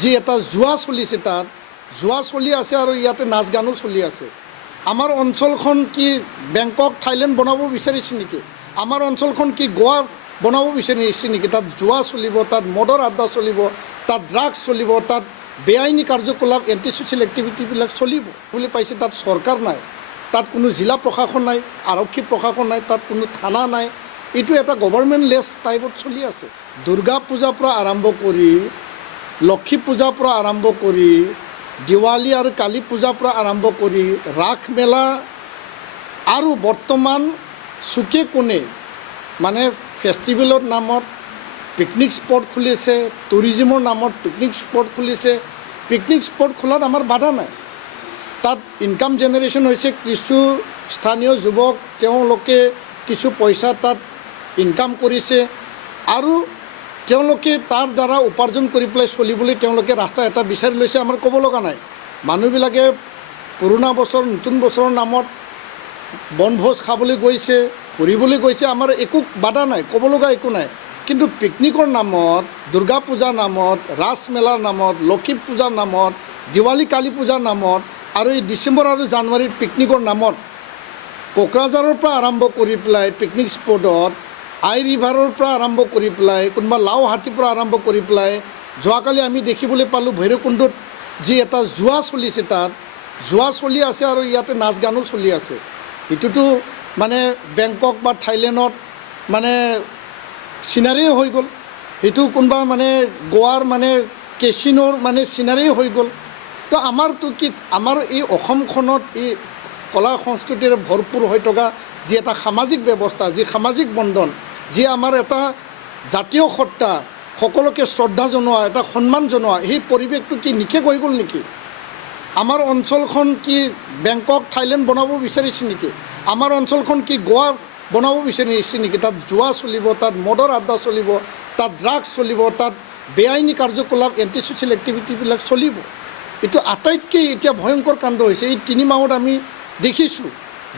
যি এটা জুৱা চলিছে তাত জুৱা চলি আছে আৰু ইয়াতে নাচ গানো চলি আছে। আমাৰ অঞ্চলখন কি বেংকক থাইলেণ্ড বনাব বিচাৰিছে নেকি? আমাৰ অঞ্চলখন কি গোৱা বনাব বিচাৰিছে নেকি? তাত জুৱা চলিব, তাত মদৰ আড্ডা চলিব, তাত ড্ৰাগছ চলিব, তাত বেআইনী কাৰ্যকলাপ এণ্টি ছ'চিয়েল এক্টিভিটিবিলাক চলিব বুলি পাইছে। তাত চৰকাৰ নাই, তাত কোনো জিলা প্ৰশাসন নাই, আৰক্ষী প্ৰশাসন নাই, তাত কোনো থানা নাই। এইটো এটা গভৰ্ণমেণ্ট লেছ টাইপত চলি আছে। দুৰ্গা পূজাৰ পৰা আৰম্ভ কৰি, লক্ষী পূজাৰ পৰা আৰম্ভ কৰি, দিৱালী আৰু কালী পূজাৰ পৰা আৰম্ভ কৰি, ৰাস মেলা আৰু বৰ্তমান চুকে কোণে মানে ফেষ্টিভেলৰ নামত পিকনিক স্পট খুলিছে, টুৰিজিমৰ নামত পিকনিক স্পট খুলিছে। পিকনিক স্পট খোলাত আমাৰ বাধা নাই। তাত ইনকাম জেনেৰেশ্যন হৈছে, কিছু স্থানীয় যুৱক তেওঁলোকে কিছু পইচা তাত ইনকাম কৰিছে আৰু তেওঁলোকে তাৰ দ্বাৰা উপাৰ্জন কৰি পেলাই চলিবলৈ তেওঁলোকে ৰাস্তা এটা বিচাৰি লৈছে। আমাৰ ক'ব লগা নাই। মানুহবিলাকে পুৰণা বছৰ নতুন বছৰৰ নামত বনভোজ খাবলৈ গৈছে, ফুৰিবলৈ গৈছে, আমাৰ একো বাধা নাই, ক'ব লগা একো নাই। কিন্তু পিকনিকৰ নামত, দুৰ্গা পূজাৰ নামত, ৰাস মেলাৰ নামত, লক্ষী পূজাৰ নামত, দিৱালী কালী পূজাৰ নামত আৰু এই ডিচেম্বৰ আৰু জানুৱাৰীৰ পিকনিকৰ নামত কোকৰাঝাৰৰ পৰা আৰম্ভ কৰি পেলাই পিকনিক স্পটত, আই ৰিভাৰৰ পৰা আৰম্ভ কৰি পেলাই, কোনোবা লাওহাটীৰ পৰা আৰম্ভ কৰি পেলাই, যোৱাকালি আমি দেখিবলৈ পালোঁ ভৈৰৱকুণ্ডত যি এটা জুৱা চলিছে, তাত জুৱা চলি আছে আৰু ইয়াতে নাচ গানো চলি আছে। এইটোতো মানে বেংকক বা থাইলেণ্ডত মানে চিনাৰীয়ে হৈ গ'ল। সেইটো কোনোবা মানে গোৱাৰ মানে কেচিনোৰ মানে চিনাৰীয়ে হৈ গ'ল। তো আমাৰতো কি, আমাৰ এই অসমখনত এই কলা সংস্কৃতিৰে ভৰপূৰ হৈ থকা যি এটা সামাজিক ব্যৱস্থা, যি সামাজিক বন্ধন, যি আমাৰ এটা জাতীয় সত্তা, সকলোকে শ্ৰদ্ধা জনোৱা, এটা সন্মান জনোৱা, সেই পৰিৱেশটো কি নিশেষ হৈ গ'ল নেকি? আমাৰ অঞ্চলখন কি বেংকক থাইলেণ্ড বনাব বিচাৰিছে নেকি? আমাৰ অঞ্চলখন কি গোৱা বনাব বিচাৰিছে নেকি? তাত জুৱা চলিব, তাত মদৰ আড্ডা চলিব, তাত ড্ৰাগছ চলিব, তাত বেআইনী কাৰ্যকলাপ এণ্টি ছ'চিয়েল এক্টিভিটিবিলাক চলিব। এইটো আটাইতকৈ এতিয়া ভয়ংকৰ কাণ্ড হৈছে। এই 3 মাহত আমি দেখিছোঁ।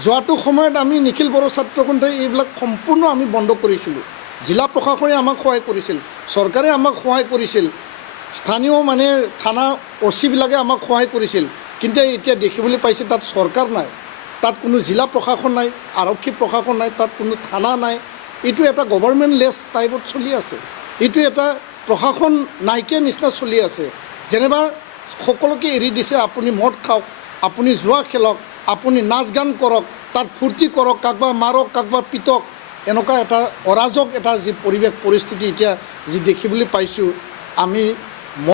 যোৱাটো সময়ত আমি নিখিল বড়ো ছাত্ৰ সন্থাই এইবিলাক সম্পূৰ্ণ আমি বন্ধ কৰিছিলোঁ। জিলা প্ৰশাসনে আমাক সহায় কৰিছিল, চৰকাৰে আমাক সহায় কৰিছিল, স্থানীয় মানে থানা অ'চিবিলাকে আমাক সহায় কৰিছিল। কিন্তু এতিয়া দেখিবলৈ পাইছে তাত চৰকাৰ নাই, তাত কোনো জিলা প্ৰশাসন নাই, আৰক্ষী প্ৰশাসন নাই, তাত কোনো থানা নাই। এইটো এটা গভৰ্ণমেণ্ট লেছ টাইপত চলি আছে। এইটো এটা প্ৰশাসন নাইকিয়া নিচিনা চলি আছে। যেনিবা সকলোকে এৰি দিছে, আপুনি মদ খাওক, আপুনি জুৱা খেলক, আপুনি নাচ গান কৰক, তাত ফূৰ্তি কৰক, কাকবা মাৰক, কাকবা পিটক। এনেকুৱা এটা অৰাজক এটা যি পৰিৱেশ পৰিস্থিতি এতিয়া যি দেখিবলৈ পাইছোঁ, আমি